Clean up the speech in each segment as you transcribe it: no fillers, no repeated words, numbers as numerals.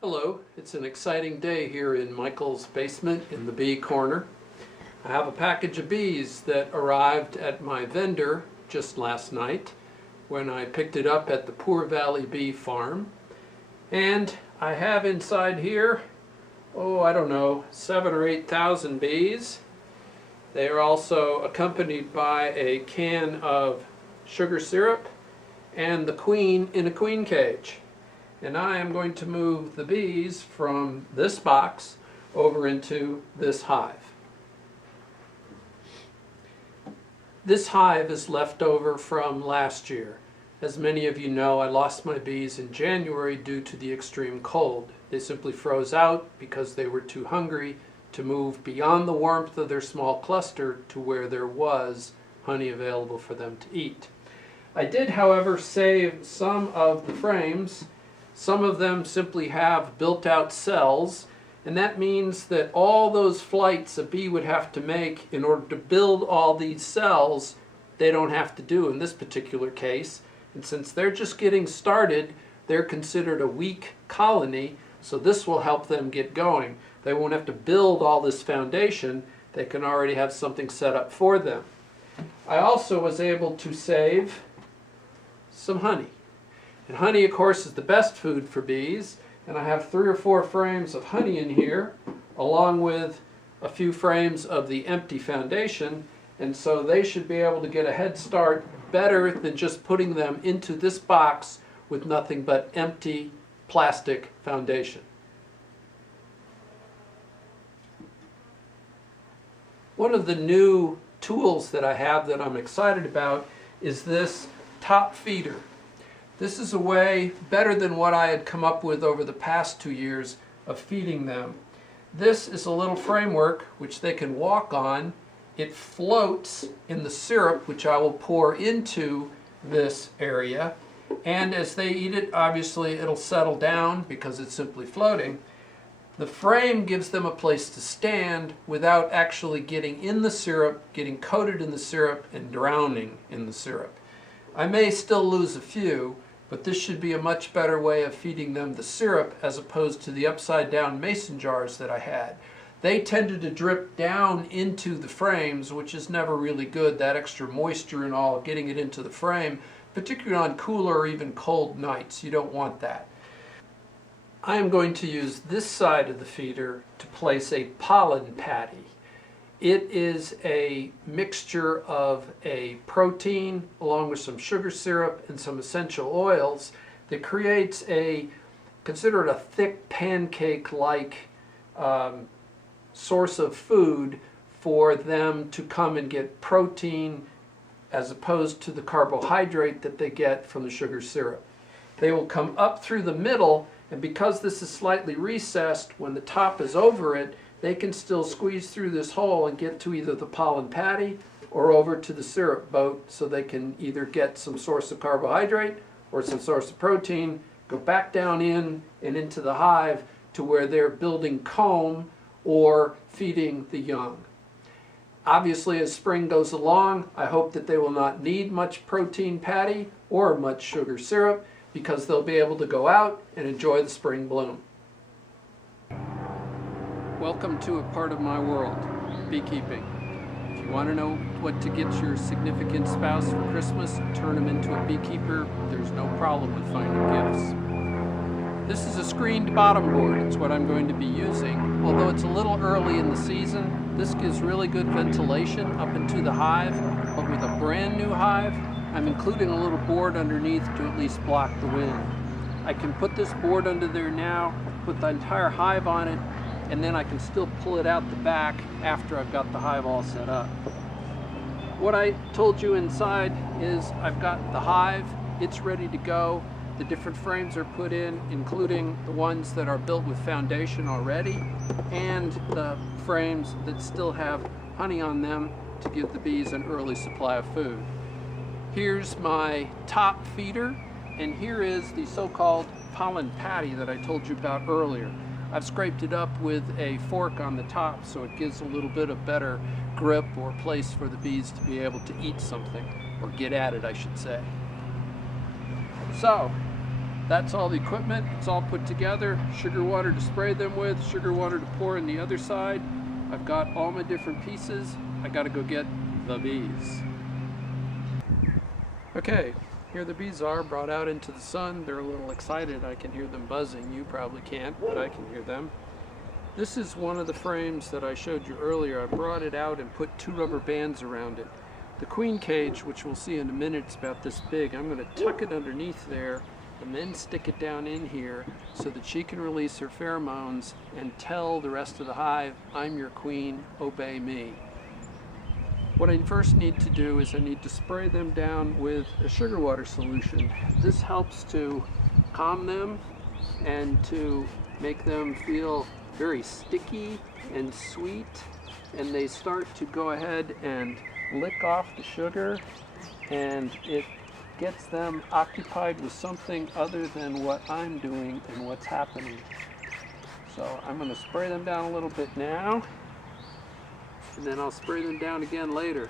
Hello, it's an exciting day here in Michael's basement in the bee corner. I have a package of bees that arrived at my vendor just last night when I picked it up at the Poor Valley Bee Farm. And I have inside here, I don't know, 7,000 or 8,000 bees. They are also accompanied by a can of sugar syrup and the queen in a queen cage. And I am going to move the bees from this box over into this hive. This hive is left over from last year. As many of you know, I lost my bees in January due to the extreme cold. They simply froze out because they were too hungry to move beyond the warmth of their small cluster to where there was honey available for them to eat. I did, however, save some of the frames. Some of them simply have built-out cells, and that means that all those flights a bee would have to make in order to build all these cells, they don't have to do in this particular case. And since they're just getting started, they're considered a weak colony, so this will help them get going. They won't have to build all this foundation. They can already have something set up for them. I also was able to save some honey. And honey, of course, is the best food for bees, and I have 3 or 4 frames of honey in here, along with a few frames of the empty foundation, and so they should be able to get a head start better than just putting them into this box with nothing but empty plastic foundation. One of the new tools that I have that I'm excited about is this top feeder. This is a way better than what I had come up with over the past 2 years of feeding them. This is a little framework which they can walk on. It floats in the syrup, which I will pour into this area. And as they eat it, obviously it'll settle down because it's simply floating. The frame gives them a place to stand without actually getting in the syrup, getting coated in the syrup, and drowning in the syrup. I may still lose a few, but this should be a much better way of feeding them the syrup as opposed to the upside down mason jars that I had. They tended to drip down into the frames, which is never really good, that extra moisture and all, getting it into the frame, particularly on cooler or even cold nights. You don't want that. I am going to use this side of the feeder to place a pollen patty. It is a mixture of a protein along with some sugar syrup and some essential oils that creates consider it a thick pancake-like source of food for them to come and get protein as opposed to the carbohydrate that they get from the sugar syrup. They will come up through the middle, and because this is slightly recessed, when the top is over it, they can still squeeze through this hole and get to either the pollen patty or over to the syrup boat, so they can either get some source of carbohydrate or some source of protein, go back down in and into the hive to where they're building comb or feeding the young. Obviously, as spring goes along, I hope that they will not need much protein patty or much sugar syrup because they'll be able to go out and enjoy the spring bloom. Welcome to a part of my world, beekeeping. If you want to know what to get your significant spouse for Christmas, turn them into a beekeeper. There's no problem with finding gifts. This is a screened bottom board. It's what I'm going to be using. Although it's a little early in the season, this gives really good ventilation up into the hive. But with a brand new hive, I'm including a little board underneath to at least block the wind. I can put this board under there now, put the entire hive on it, and then I can still pull it out the back after I've got the hive all set up. What I told you inside is I've got the hive, it's ready to go. The different frames are put in, including the ones that are built with foundation already, and the frames that still have honey on them to give the bees an early supply of food. Here's my top feeder, and here is the so-called pollen patty that I told you about earlier. I've scraped it up with a fork on the top so it gives a little bit of better grip or place for the bees to be able to eat something, or get at it, I should say. So, that's all the equipment. It's all put together. Sugar water to spray them with, sugar water to pour in the other side. I've got all my different pieces. I gotta go get the bees. Okay, here the bees are, brought out into the sun. They're a little excited. I can hear them buzzing. You probably can't, but I can hear them. This is one of the frames that I showed you earlier. I brought it out and put 2 rubber bands around it. The queen cage, which we'll see in a minute, is about this big. I'm going to tuck it underneath there and then stick it down in here so that she can release her pheromones and tell the rest of the hive, I'm your queen, obey me. What I first need to do is I need to spray them down with a sugar water solution. This helps to calm them and to make them feel very sticky and sweet, and they start to go ahead and lick off the sugar, and it gets them occupied with something other than what I'm doing and what's happening. So I'm going to spray them down a little bit now, and then I'll spray them down again later.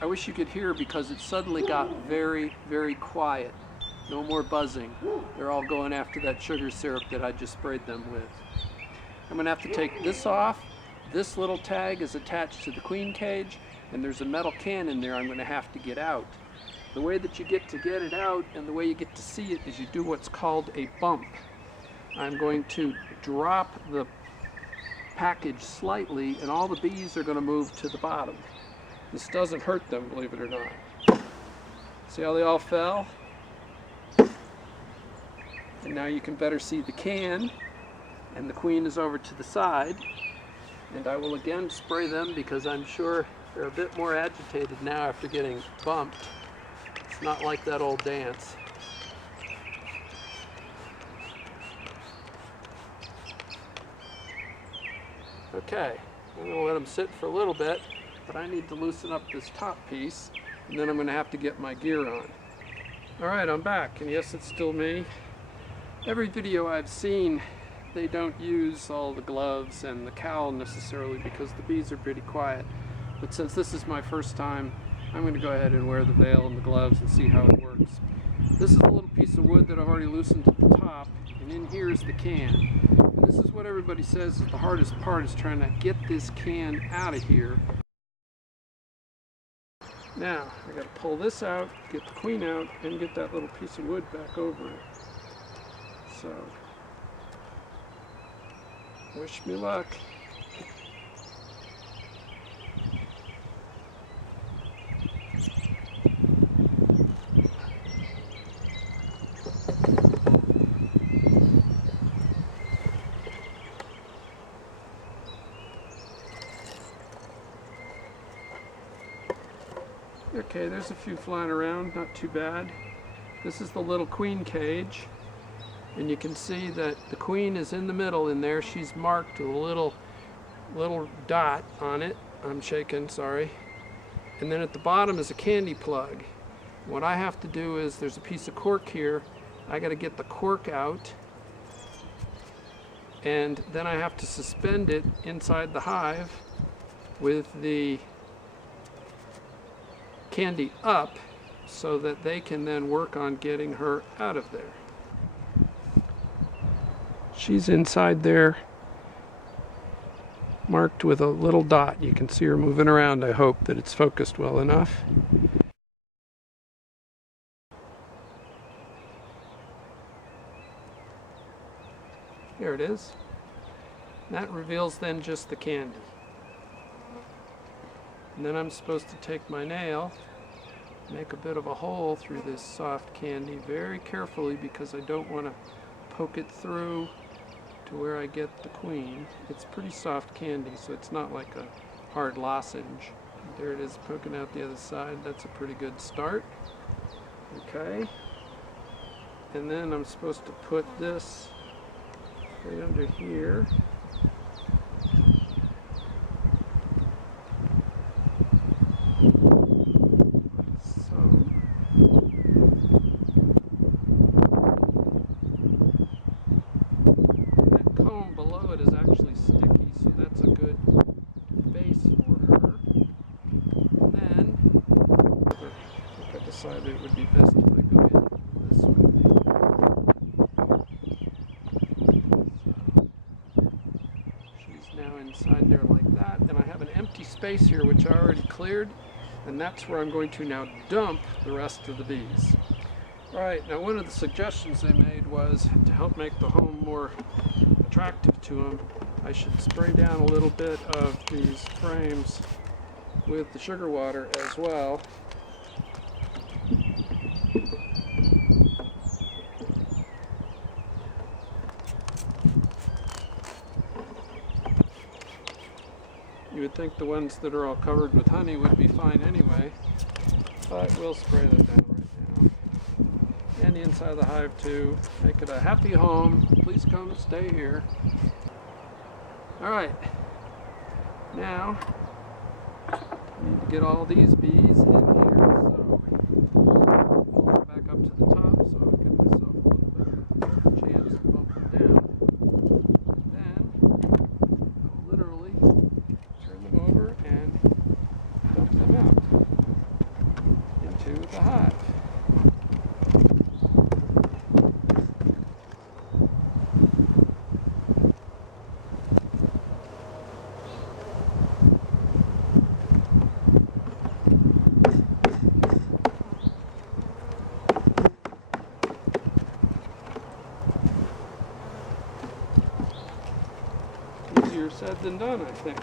I wish you could hear because it suddenly got very, very quiet. No more buzzing. They're all going after that sugar syrup that I just sprayed them with. I'm going to have to take this off. This little tag is attached to the queen cage, and there's a metal can in there I'm going to have to get out. The way that you get it out and the way you get to see it is you do what's called a bump. I'm going to drop the package slightly, and all the bees are going to move to the bottom. This doesn't hurt them, believe it or not. See how they all fell? And now you can better see the can, and the queen is over to the side. And I will again spray them because I'm sure they're a bit more agitated now after getting bumped. It's not like that old dance. Okay, I'm going to let them sit for a little bit, but I need to loosen up this top piece, and then I'm going to have to get my gear on. Alright, I'm back, and yes, it's still me. Every video I've seen, they don't use all the gloves and the cowl necessarily because the bees are pretty quiet. But since this is my first time, I'm going to go ahead and wear the veil and the gloves and see how it works. This is a little piece of wood that I've already loosened at the top, and in here is the can. And this is what everybody says is the hardest part, is trying to get this can out of here. Now, I got to pull this out, get the queen out, and get that little piece of wood back over it. So, wish me luck. Okay, there's a few flying around, not too bad. This is the little queen cage, and you can see that the queen is in the middle in there. She's marked with a little dot on it. I'm shaking, sorry. And then at the bottom is a candy plug. What I have to do is, there's a piece of cork here. I got to get the cork out, and then I have to suspend it inside the hive with the candy up so that they can then work on getting her out of there. She's inside there, marked with a little dot. You can see her moving around. I hope that it's focused well enough. There it is. That reveals then just the candy. And then I'm supposed to take my nail, make a bit of a hole through this soft candy very carefully because I don't want to poke it through to where I get the queen. It's pretty soft candy, so it's not like a hard lozenge. There it is poking out the other side. That's a pretty good start. Okay. And then I'm supposed to put this right under here. It is actually sticky, so that's a good base for her. And then I think I decided it would be best if I go in this way. inside there like that. And I have an empty space here which I already cleared, and that's where I'm going to now dump the rest of the bees. Alright, now one of the suggestions they made was to help make the home more attractive to them, I should spray down a little bit of these frames with the sugar water as well. You would think the ones that are all covered with honey would be fine anyway, but we'll spray that down right now. And the inside of the hive too. Make it a happy home. Please come stay here. Alright, now I need to get all these bees in here, so I'll go back up to the top so I'll give myself a little bit of chance to bump them down. And then I'll literally turn them over and dump them out into the hive. Easier said than done, I think.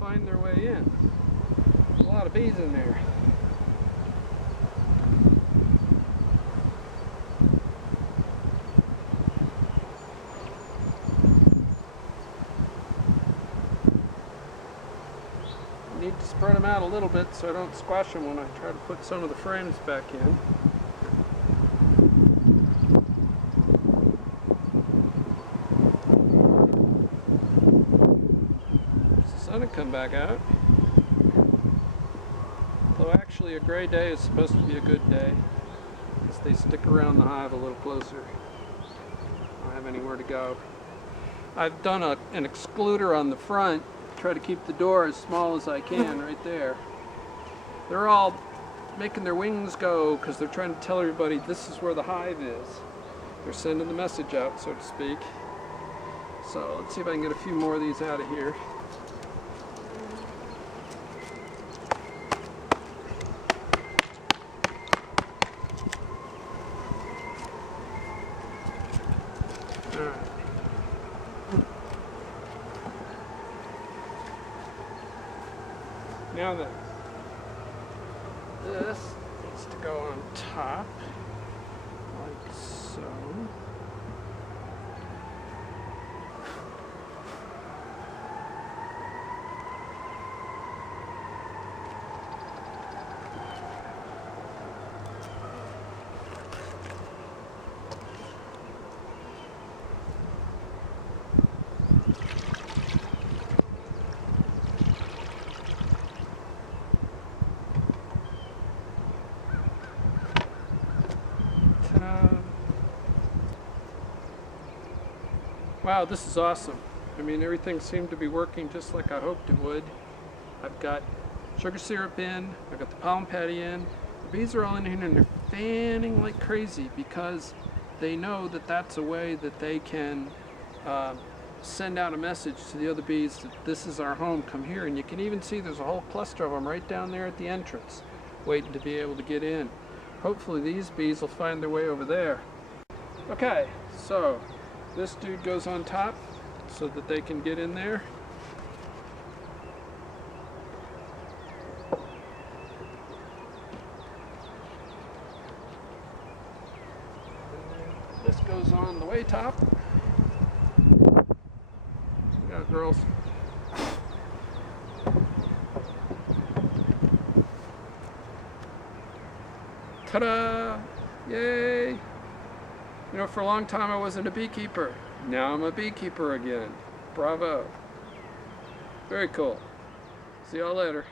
Find their way in. There's a lot of bees in there. I need to spread them out a little bit so I don't squash them when I try to put some of the frames back in. Sun come back out. Though actually a gray day is supposed to be a good day, because they stick around the hive a little closer. I don't have anywhere to go. I've done an excluder on the front, try to keep the door as small as I can right there. They're all making their wings go because they're trying to tell everybody this is where the hive is. They're sending the message out, so to speak. So let's see if I can get a few more of these out of here. Alright. Now then, this needs to go on top, like so. Wow, this is awesome. I mean, everything seemed to be working just like I hoped it would. I've got sugar syrup in, I've got the pollen patty in. The bees are all in here and they're fanning like crazy because they know that that's a way that they can send out a message to the other bees that this is our home, come here. And you can even see there's a whole cluster of them right down there at the entrance waiting to be able to get in. Hopefully these bees will find their way over there. Okay, so this dude goes on top so that they can get in there. This goes on the way top. Yeah, girls. Ta-da! Yay! You know, for a long time I wasn't a beekeeper. Now I'm a beekeeper again. Bravo. Very cool. See y'all later.